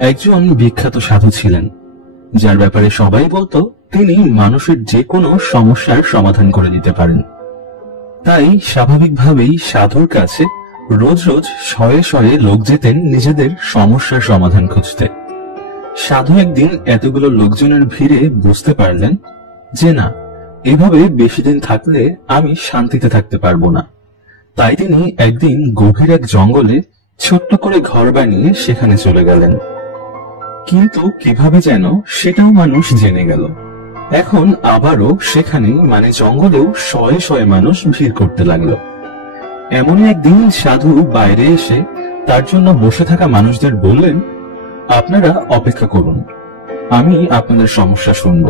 একজন বিখ্যাত সাধু ছিলেন, যার ব্যাপারে সবাই বলতো তিনি মানুষের যে কোনো সমস্যার সমাধান করে দিতে পারেন। তাই স্বাভাবিকভাবেই সাধুর কাছে রোজ রোজ শয়ে শয়ে লোক যেতেন নিজেদের সমস্যার সমাধান খুঁজতে। সাধু একদিন এতগুলো লোকজনের ভিড়ে বুঝতে পারলেন যে না, এভাবে বেশি দিন থাকলে আমি শান্তিতে থাকতে পারবো না। তাই তিনি একদিন গভীর এক জঙ্গলে ছোট্ট করে ঘর বানিয়ে সেখানে চলে গেলেন। কিন্তু কিভাবে যেন সেটাও মানুষ জেনে গেল। এখন আবারও সেখানে জঙ্গলেও শয়ে শয়ে মানুষ ভিড় করতে লাগলো। এমনই একদিন সাধু বাইরে এসে তার জন্য বসে থাকা মানুষদের বললেন, আপনারা অপেক্ষা করুন, আমি আপনাদের সমস্যা শুনব।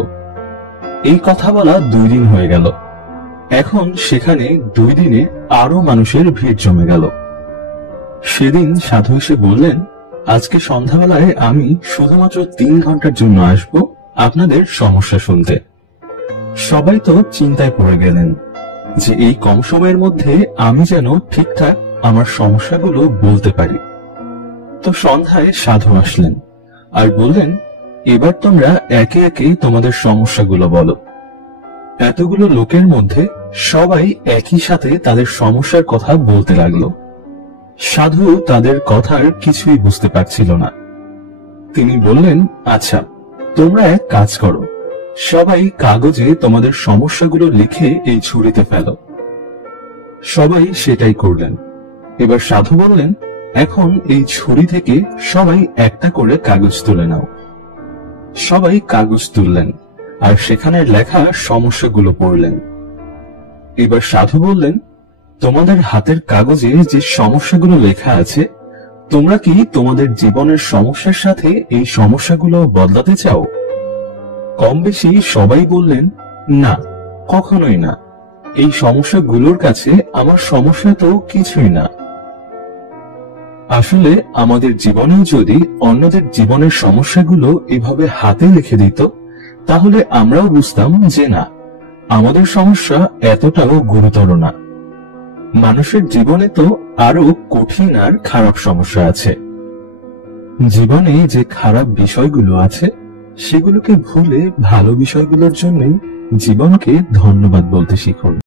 এই কথা বলা 2 দিন হয়ে গেল। এখন সেখানে 2 দিনে আরো মানুষের ভিড় জমে গেল। সেদিন সাধু এসে বললেন, আজকে সন্ধ্যাবেলায় আমি শুধুমাত্র 3 ঘন্টার জন্য আসব আপনাদের সমস্যা শুনতে। সবাই তো চিন্তায় পড়ে গেলেন যে এই কম সময়ের মধ্যে আমি যেন ঠিকঠাক আমার সমস্যাগুলো বলতে পারি। তো সন্ধ্যায় সাধু আসলেন আর বললেন, এবার তোমরা একে একে তোমাদের সমস্যাগুলো বলো। এতগুলো লোকের মধ্যে সবাই একই সাথে তাদের সমস্যার কথা বলতে লাগলো। সাধু তাদের কথার কিছুই বুঝতে পারছিল না। তিনি বললেন, আচ্ছা, তোমরা এক কাজ করো, সবাই কাগজে তোমাদের সমস্যাগুলো লিখে এই ঝুড়িতে ফেলো। সবাই সেটাই করলেন। এবার সাধু বললেন, এখন এই ঝুড়ি থেকে সবাই একটা করে কাগজ তুলে নাও। সবাই কাগজ তুললেন আর সেখানে লেখা সমস্যাগুলো পড়লেন। এবার সাধু বললেন, তোমাদের হাতের কাগজে যে সমস্যাগুলো লেখা আছে, তোমরা কি তোমাদের জীবনের সমস্যার সাথে এই সমস্যাগুলো বদলাতে চাও? কম বেশি সবাই বললেন, না, কখনোই না। এই সমস্যাগুলোর কাছে আমার সমস্যা তো কিছুই না। আসলে আমাদের জীবনেও যদি অন্যদের জীবনের সমস্যাগুলো এভাবে হাতে লিখে দিত, তাহলে আমরাও বুঝতাম যে না, আমাদের সমস্যা এতটাও গুরুতর না। মানুষের জীবনে তো আরো কঠিন আর খারাপ সমস্যা আছে। জীবনে যে খারাপ বিষয়গুলো আছে সেগুলোকে ভুলে ভালো বিষয়গুলোর জন্যই জীবনকে ধন্যবাদ বলতে শিখুন।